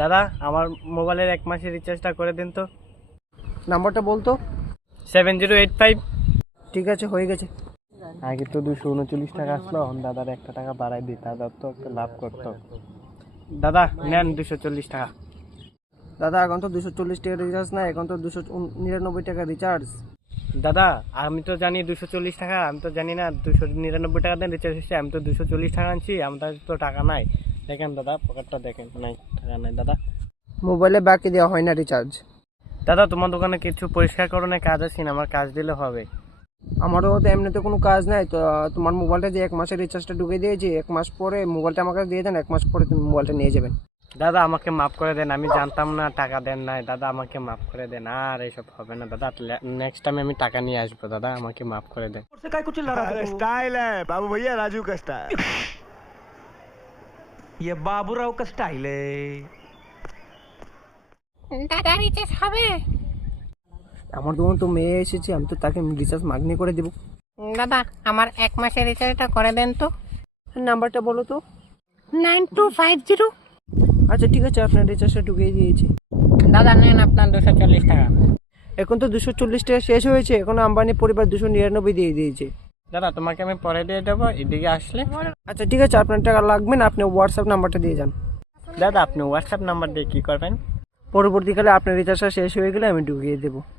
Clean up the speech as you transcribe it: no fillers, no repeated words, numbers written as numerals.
দাদা আমার মোবাইলের 1 মাসের রিচার্জটা করে দিন তো। নাম্বারটা বলতো। 7085। ঠিক আছে, হয়ে গেছে। আগে তো 239 টাকা আসলো, এখন দাদার 1 টাকা বাড়াই দিই, দাদা তো একটু লাভ করতো। দাদা নেন 240 টাকা। দাদা এখন তো 240 টাকা রিচার্জ না, এখন তো 299 টাকা রিচার্জ। দাদা আমি তো জানি 240 টাকা, আমি তো জানি না 299 টাকা দেন রিচার্জ হচ্ছে। আমি তো 240 টাকা আনছি, আমার তো টাকা নাই। দেখেন দাদা পকেটটা দেখেন, নাই টাকা নাই দাদা। মোবাইলে বাকি দেওয়া হয় না রিচার্জ। দাদা তোমার দোকানে কিছু পরিষ্কার করণের কাজ আছে না, আমার কাজ দিলে হবে। আমারও তো এমনিতে কোনো কাজ নাই তো। তোমার মোবাইলটা যে 1 মাসের রিচার্জটা ঢুকে দিয়েছি, 1 মাস পরে মোবাইলটা আমাকে দিয়ে দেন, 1 মাস পরে তুমি মোবাইলটা নিয়ে যাবেন। দাদা আমাকে মাফ করে দেন, আমি জানতাম না টাকা দেন নাই। দাদা আমাকে মাফ করে দেন, আর এইসব হবে না দাদা। নেক্সট টাইম আমি টাকা নিয়ে আসবো দাদা, আমাকে মাফ করে দেন। स्टाइल है बाबू भैया, राजू का स्टाइल। ये बाबूराव का स्टाइल है। দাদা রিচার্জ হবে? আমার দোকান তো মেয়ে এসেছে, আমি তো তাকে রিচার্জ মাগনি করে দেবো। দাদা আমার 1 মাসের রিচার্জটা করে দেন তো। নাম্বারটা বলো তো। 9250। আচ্ছা ঠিক আছে, আপনার রিচার্জটা ঢুকিয়ে দিয়েছি। দাদা নেন আপনার 240 টাকা। এখন তো 240 টাকা শেষ হয়েছে, এখন আম্বানি পরিবার 299 দিয়ে দিয়েছে। দাদা তোমাকে আমি পরে দিয়ে দেবো এদিকে আসলে। আচ্ছা ঠিক আছে, আপনার টাকা লাগবে না, আপনি হোয়াটসঅ্যাপ নাম্বারটা দিয়ে যান। দাদা আপনি হোয়াটসঅ্যাপ নাম্বার দিয়ে কি করবেন? পরবর্তীকালে আপনার রিচার্জটা শেষ হয়ে গেলে আমি ঢুকিয়ে দেবো।